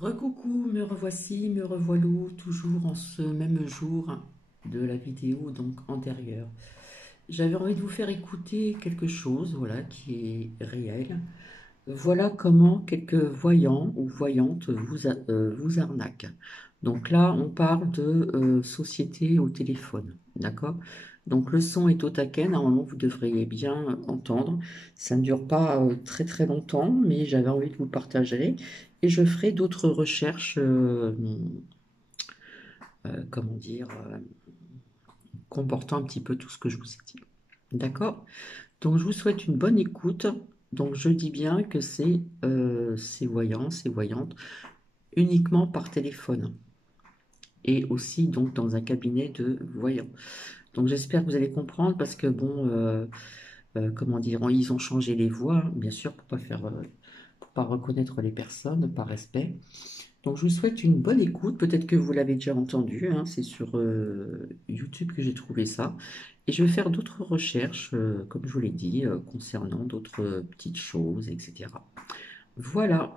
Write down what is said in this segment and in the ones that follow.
Recoucou, me revoici, me revoilou, toujours en ce même jour de la vidéo donc antérieure. J'avais envie de vous faire écouter quelque chose, voilà, qui est réel. Voilà comment quelques voyants ou voyantes vous arnaquent. Donc là, on parle de société au téléphone, d'accord? Donc le son est au taquet, normalement vous devriez bien entendre. Ça ne dure pas très très longtemps, mais j'avais envie de vous le partager. Et je ferai d'autres recherches, comment dire, comportant un petit peu tout ce que je vous ai dit. D'accord? Donc je vous souhaite une bonne écoute. Donc je dis bien que c'est voyant, c'est voyante, uniquement par téléphone et aussi donc dans un cabinet de voyants. Donc j'espère que vous allez comprendre parce que bon, comment dire, ils ont changé les voix, hein, bien sûr, pour pas reconnaître les personnes par respect. Donc je vous souhaite une bonne écoute. Peut-être que vous l'avez déjà entendu, hein, c'est sur YouTube que j'ai trouvé ça. Et je vais faire d'autres recherches, comme je vous l'ai dit, concernant d'autres petites choses, etc. Voilà,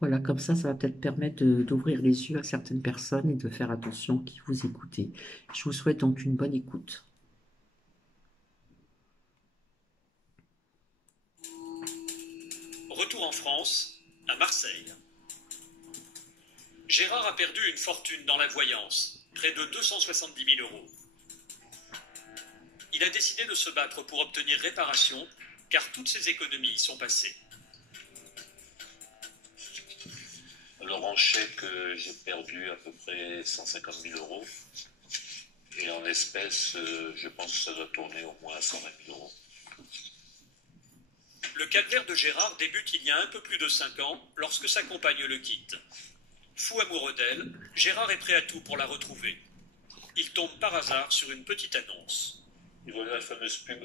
voilà, comme ça va peut-être permettre d'ouvrir les yeux à certaines personnes et de faire attention qui vous écoutez. Je vous souhaite donc une bonne écoute. Retour en France, à Marseille. Gérard a perdu une fortune dans la voyance, près de 270 000 euros. Il a décidé de se battre pour obtenir réparation, car toutes ses économies y sont passées. Alors en chèque, j'ai perdu à peu près 150 000 euros. Et en espèces, je pense que ça doit tourner au moins à 120 000 euros. Le calvaire de Gérard débute il y a un peu plus de 5 ans, lorsque sa compagne le quitte. Fou amoureux d'elle, Gérard est prêt à tout pour la retrouver. Il tombe par hasard sur une petite annonce. Et voilà la fameuse pub.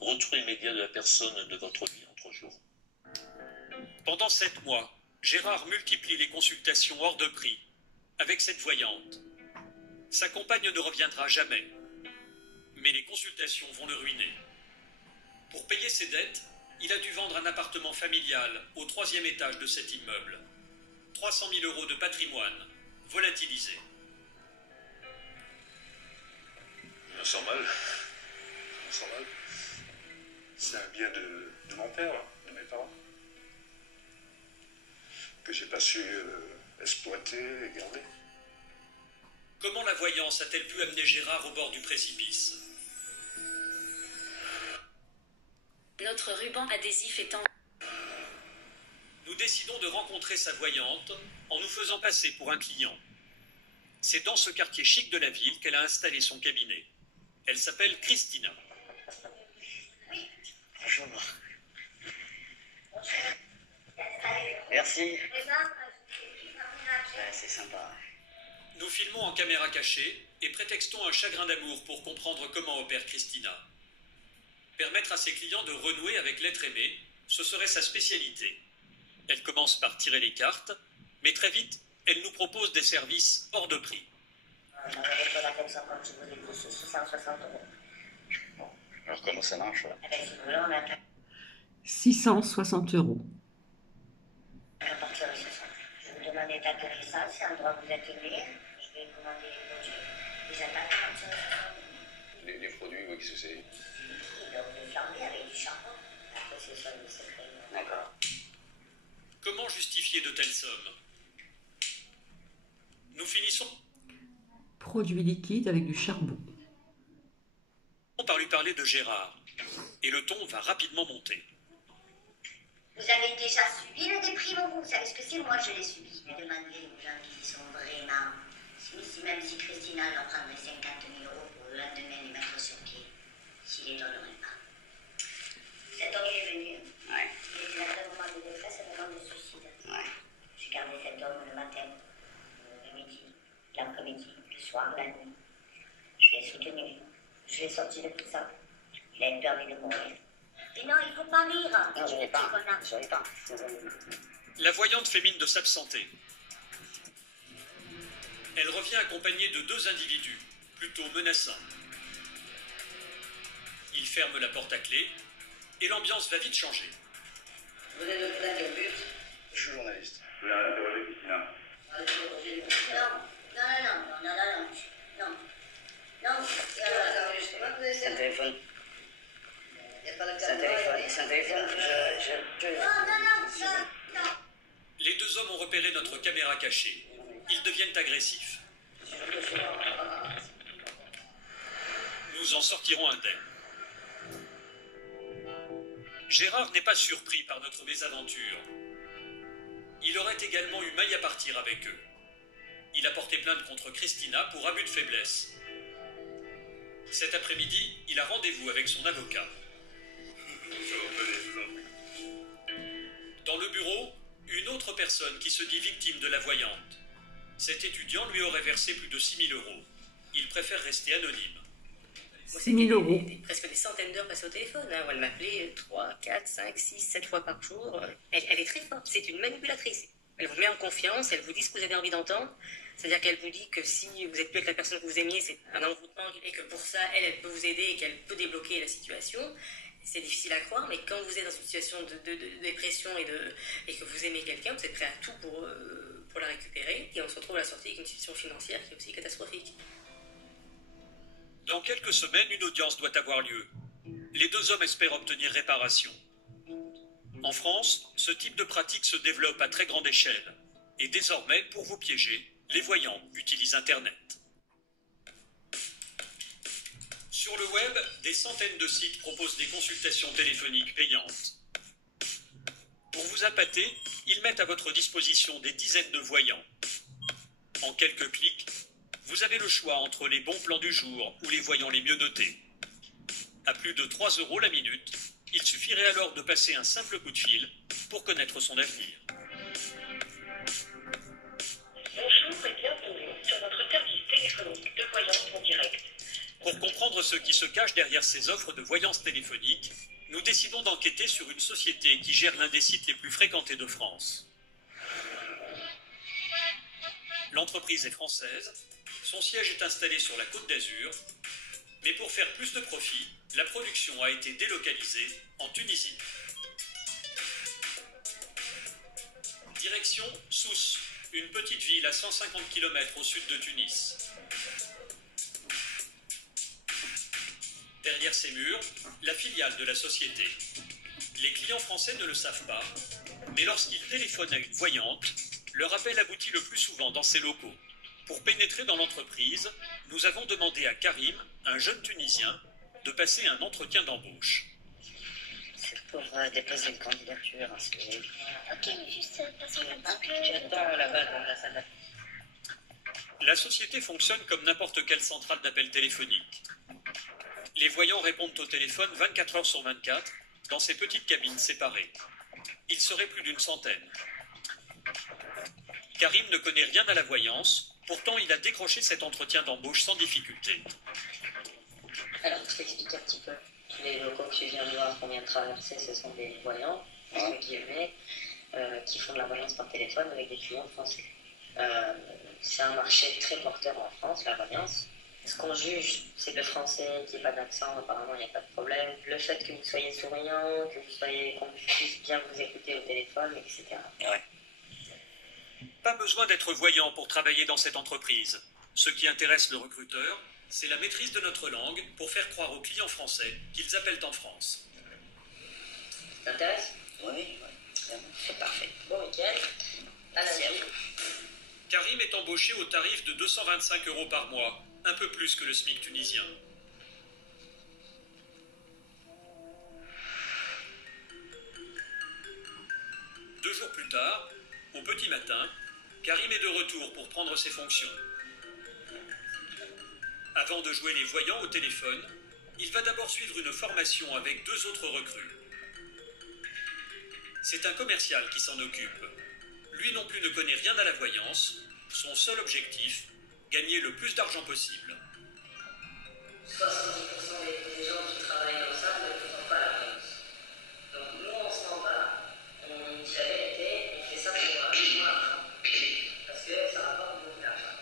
Retour immédiat de la personne de votre vie en 3 jours. Pendant 7 mois, Gérard multiplie les consultations hors de prix, avec cette voyante. Sa compagne ne reviendra jamais, mais les consultations vont le ruiner. Pour payer ses dettes, il a dû vendre un appartement familial au 3e étage de cet immeuble. 300 000 euros de patrimoine, volatilisé. Je me sens mal. Je me sens mal. C'est un bien de mon père, hein, de mes parents, que j'ai pas su exploiter et garder. Comment la voyance a-t-elle pu amener Gérard au bord du précipice? Notre ruban adhésif étant... Nous décidons de rencontrer sa voyante en nous faisant passer pour un client. C'est dans ce quartier chic de la ville qu'elle a installé son cabinet. Elle s'appelle Christina. Bonjour. Merci. Ouais, c'est sympa. Nous filmons en caméra cachée et prétextons un chagrin d'amour pour comprendre comment opère Christina. Permettre à ses clients de renouer avec l'être aimé, ce serait sa spécialité. Elle commence par tirer les cartes, mais très vite, elle nous propose des services hors de prix. On avait fait la pension comme je vous ai dit, c'est 660 euros. Bon. Alors comment ça marche là? Eh bien, si vous voulez, on a 660 euros. à partir de 60. Je vais vous demander d'atterrissage, c'est un droit que vous êtes aimé. Je vais commander des attaques à partir de 60. Les produits, oui, qu'est-ce que c'est? Vous les fermer avec du charbon. Après, c'est ça le secret. D'accord. Comment justifier de telles sommes? Nous finissons Produit liquide avec du charbon. par lui parler de Gérard, et le ton va rapidement monter. Vous avez déjà subi le déprime, vous savez ce que c'est? Moi, je l'ai subi. Mais demandez aux gens qui sont vraiment... même si Christina leur prendrait 50 000 euros pour le lendemain les mettre sur pied, s'il les donnerait pas. Cet homme est venu. Ouais. Il était dans un moment de détresse et un moment de suicide. Ouais. J'ai gardé cet homme le matin, le midi, l'après-midi, le soir, la nuit. Je l'ai soutenu. Je l'ai sorti de tout ça. Il a eu peur de mourir. Mais non, il ne faut pas rire. Non, je ne vais pas. Je ne vais pas. La voyante fait mine de s'absenter. Elle revient accompagnée de 2 individus, plutôt menaçants. Ils ferment la porte à clé, et l'ambiance va vite changer. Vous êtes au plein de but. Je suis journaliste. Vous voulez interroger Christina? Non. C'est un téléphone. C'est un téléphone. Les deux hommes ont repéré notre caméra cachée. Ils deviennent agressifs. Nous en sortirons indemnes. Gérard n'est pas surpris par notre mésaventure. Il aurait également eu maille à partir avec eux. Il a porté plainte contre Christina pour abus de faiblesse. Cet après-midi, il a rendez-vous avec son avocat. Dans le bureau, une autre personne qui se dit victime de la voyante. Cet étudiant lui aurait versé plus de 6 000 euros. Il préfère rester anonyme. 6 000 euros. Presque des centaines d'heures passées au téléphone. Hein. Elle m'appelait 3, 4, 5, 6, 7 fois par jour. Elle est très forte. C'est une manipulatrice. Elle vous met en confiance, elle vous dit ce que vous avez envie d'entendre. C'est-à-dire qu'elle vous dit que si vous êtes plus avec la personne que vous aimiez, c'est un envoûtement et que pour ça, elle peut vous aider et qu'elle peut débloquer la situation. C'est difficile à croire, mais quand vous êtes dans une situation de dépression et que vous aimez quelqu'un, vous êtes prêt à tout pour la récupérer. Et on se retrouve à la sortie avec une situation financière qui est aussi catastrophique. Dans quelques semaines, une audience doit avoir lieu. Les deux hommes espèrent obtenir réparation. En France, ce type de pratique se développe à très grande échelle. Et désormais, pour vous piéger, les voyants utilisent Internet. Sur le web, des centaines de sites proposent des consultations téléphoniques payantes. Pour vous appâter, ils mettent à votre disposition des dizaines de voyants. En quelques clics, vous avez le choix entre les bons plans du jour ou les voyants les mieux notés. À plus de 3 € la minute, il suffirait alors de passer un simple coup de fil pour connaître son avenir. Bonjour et bienvenue sur notre service téléphonique de voyance en direct. Pour comprendre ce qui se cache derrière ces offres de voyance téléphonique, nous décidons d'enquêter sur une société qui gère l'un des sites les plus fréquentés de France. L'entreprise est française, son siège est installé sur la Côte d'Azur, mais pour faire plus de profit, la production a été délocalisée en Tunisie. Direction Sousse, une petite ville à 150 km au sud de Tunis. Derrière ces murs, la filiale de la société. Les clients français ne le savent pas, mais lorsqu'ils téléphonent à une voyante, leur appel aboutit le plus souvent dans ces locaux. Pour pénétrer dans l'entreprise, nous avons demandé à Karim, un jeune Tunisien, de passer un entretien d'embauche. C'est pour déposer une candidature. Hein, Ok, mais juste passons un petit peu. Tu attends là-bas dans la salle. La société fonctionne comme n'importe quelle centrale d'appel téléphonique. Les voyants répondent au téléphone 24 heures sur 24 dans ces petites cabines séparées. Il serait plus d'une centaine. Karim ne connaît rien à la voyance, pourtant il a décroché cet entretien d'embauche sans difficulté. Alors, je t'explique un petit peu. Tous les locaux que tu viens de voir qu'on vient de traverser, ce sont des voyants, entre guillemets, qui font de la voyance par téléphone avec des clients français. C'est un marché très porteur en France, la voyance. Ce qu'on juge, c'est le français, qu'il n'y ait pas d'accent, apparemment il n'y a pas de problème. Le fait que vous soyez souriant, qu'on puisse bien vous écouter au téléphone, etc. Ouais. Pas besoin d'être voyant pour travailler dans cette entreprise. Ce qui intéresse le recruteur, c'est la maîtrise de notre langue pour faire croire aux clients français qu'ils appellent en France. Ça t'intéresse? Oui, c'est parfait. Bon week-end. À la bientôt. Karim est embauché au tarif de 225 € par mois, un peu plus que le SMIC tunisien. Deux jours plus tard, au petit matin, Karim est de retour pour prendre ses fonctions. Avant de jouer les voyants au téléphone, il va d'abord suivre une formation avec 2 autres recrues. C'est un commercial qui s'en occupe. Lui non plus ne connaît rien à la voyance. Son seul objectif, gagner le plus d'argent possible. 70% des gens qui travaillent comme ça ne font pas la voyance. Donc nous, on s'en va, on dit la vérité, on fait ça pour l'argent. Parce que ça rapporte beaucoup d'argent.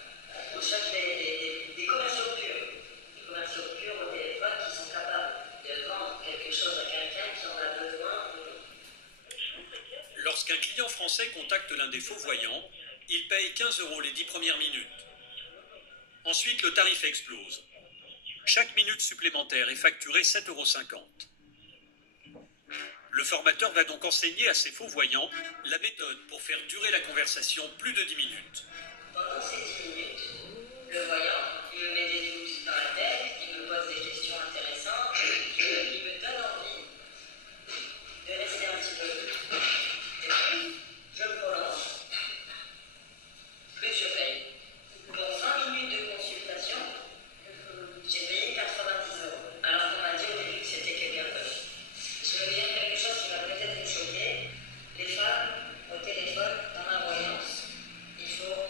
On cherche des commerciaux purs. Des commerciaux purs au téléphone qui sont capables de vendre quelque chose à quelqu'un qui en a besoin. Lorsqu'un client français compte contacte l'un des faux voyants, il paye 15 € les 10 premières minutes. Ensuite, le tarif explose. Chaque minute supplémentaire est facturée 7,50 €. Le formateur va donc enseigner à ses faux voyants la méthode pour faire durer la conversation plus de 10 minutes. Pendant ces 10 minutes, le voyant, il me met des doutes dans la tête, il me pose des questions intéressantes, il me donne envie de rester un petit peu plus. Et puis, je me prolonge, plus je paye. Pour 20 minutes de consultation, j'ai payé 90 €. Alors qu'on m'a dit au début que c'était quelqu'un d'autre. Je vais vous dire quelque chose qui va peut-être vous choquer. Les femmes, au téléphone, dans la voyance, il faut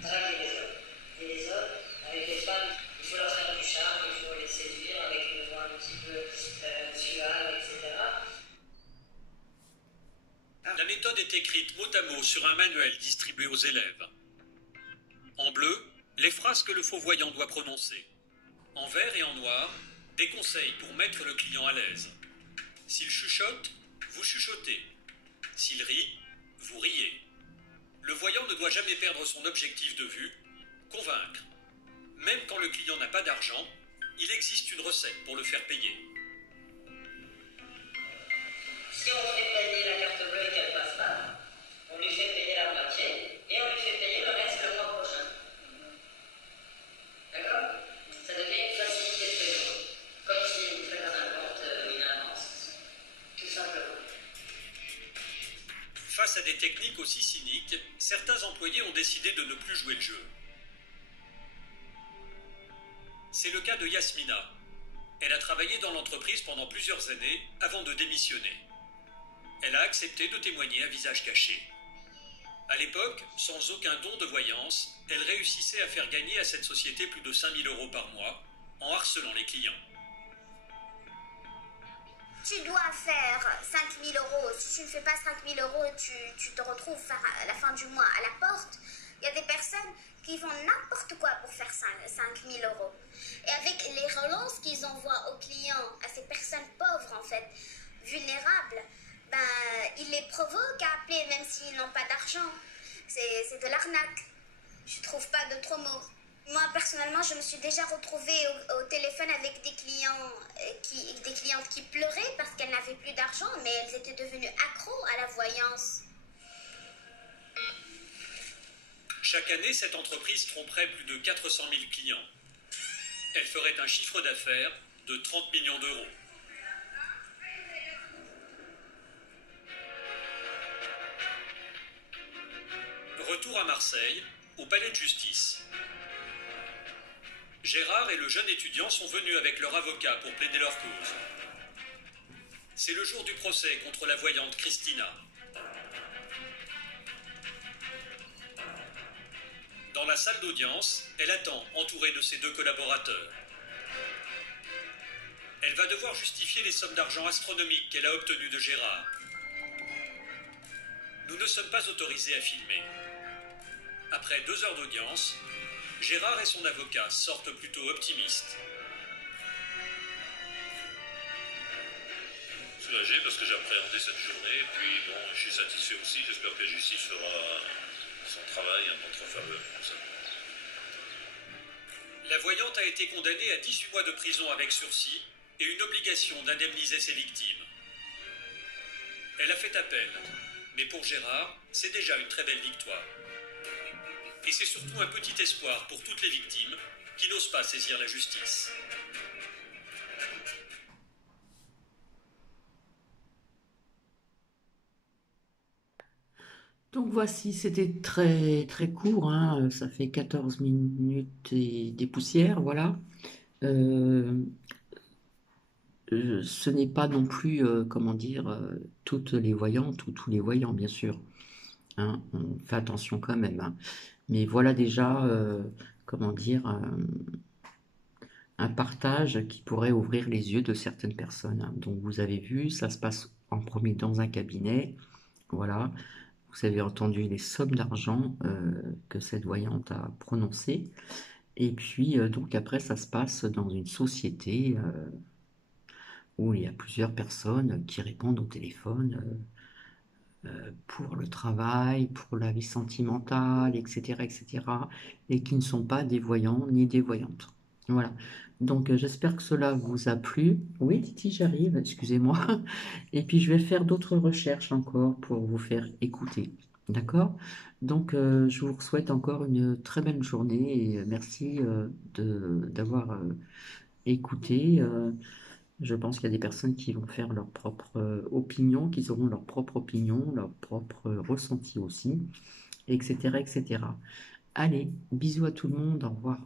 draguer les hommes. Et les hommes, avec les femmes, il faut leur faire du charme, il faut les séduire avec une voix un petit peu suave, etc. La méthode est écrite mot à mot sur un manuel distribué aux élèves. En bleu, les phrases que le faux voyant doit prononcer. En vert et en noir, des conseils pour mettre le client à l'aise. S'il chuchote, vous chuchotez. S'il rit, vous riez. Le voyant ne doit jamais perdre son objectif de vue, convaincre. Même quand le client n'a pas d'argent, il existe une recette pour le faire payer. Si on fait payer la carte bleue et qu'elle passe pas, on lui fait payer la moitié et on lui fait payer le reste le mois prochain. D'accord? Ça devient une facilité de paiement. Comme si vous faites un compte, une avance. Tout simplement. Face à des techniques aussi cyniques, certains employés ont décidé de ne plus jouer le jeu. C'est le cas de Yasmina. Elle a travaillé dans l'entreprise pendant plusieurs années avant de démissionner. Elle a accepté de témoigner à visage caché. À l'époque, sans aucun don de voyance, elle réussissait à faire gagner à cette société plus de 5 000 € par mois en harcelant les clients. Tu dois faire 5 000 €. Si tu ne fais pas 5 000 €, tu te retrouves à la fin du mois à la porte. Il y a des personnes qui font n'importe quoi pour faire 5 000 €. Et avec les relances qu'ils envoient aux clients, à ces personnes pauvres en fait, vulnérables, ils les provoquent à appeler même s'ils n'ont pas d'argent. C'est de l'arnaque. Je trouve pas d'autres mots. Moi, personnellement, je me suis déjà retrouvée au téléphone avec des clientes qui pleuraient parce qu'elles n'avaient plus d'argent, mais elles étaient devenues accros à la voyance. Chaque année, cette entreprise tromperait plus de 400 000 clients. Elle ferait un chiffre d'affaires de 30 millions d'euros. Retour à Marseille, au palais de justice. Gérard et le jeune étudiant sont venus avec leur avocat pour plaider leur cause. C'est le jour du procès contre la voyante Christina. Dans la salle d'audience, elle attend, entourée de ses 2 collaborateurs. Elle va devoir justifier les sommes d'argent astronomiques qu'elle a obtenues de Gérard. Nous ne sommes pas autorisés à filmer. Après 2 heures d'audience, Gérard et son avocat sortent plutôt optimistes. Soulagé parce que j'ai appréhendé cette journée, et puis bon, je suis satisfait aussi, j'espère que la justice fera son travail en notre faveur. La voyante a été condamnée à 18 mois de prison avec sursis et une obligation d'indemniser ses victimes. Elle a fait appel, mais pour Gérard, c'est déjà une très belle victoire. Et c'est surtout un petit espoir pour toutes les victimes qui n'osent pas saisir la justice. Donc voici, c'était très très court, hein, ça fait 14 minutes et des poussières, voilà. Euh, ce n'est pas non plus, comment dire, toutes les voyantes ou tous les voyants, bien sûr. Hein, on fait attention quand même. Hein. Mais voilà déjà, comment dire, un partage qui pourrait ouvrir les yeux de certaines personnes. Hein. Donc vous avez vu, ça se passe en premier dans un cabinet, voilà. Vous avez entendu les sommes d'argent que cette voyante a prononcées. Et puis, donc après, ça se passe dans une société où il y a plusieurs personnes qui répondent au téléphone pour le travail, pour la vie sentimentale, etc., etc., et qui ne sont pas des voyants ni des voyantes. Voilà. Donc, j'espère que cela vous a plu. Oui, Titi, j'arrive, excusez-moi. Et puis, je vais faire d'autres recherches encore pour vous faire écouter. D'accord? Donc, je vous souhaite encore une très belle journée et merci d'avoir écouté. Je pense qu'il y a des personnes qui vont faire leur propre opinion, qui auront leur propre opinion, leur propre ressenti aussi, etc., etc. Allez, bisous à tout le monde, au revoir.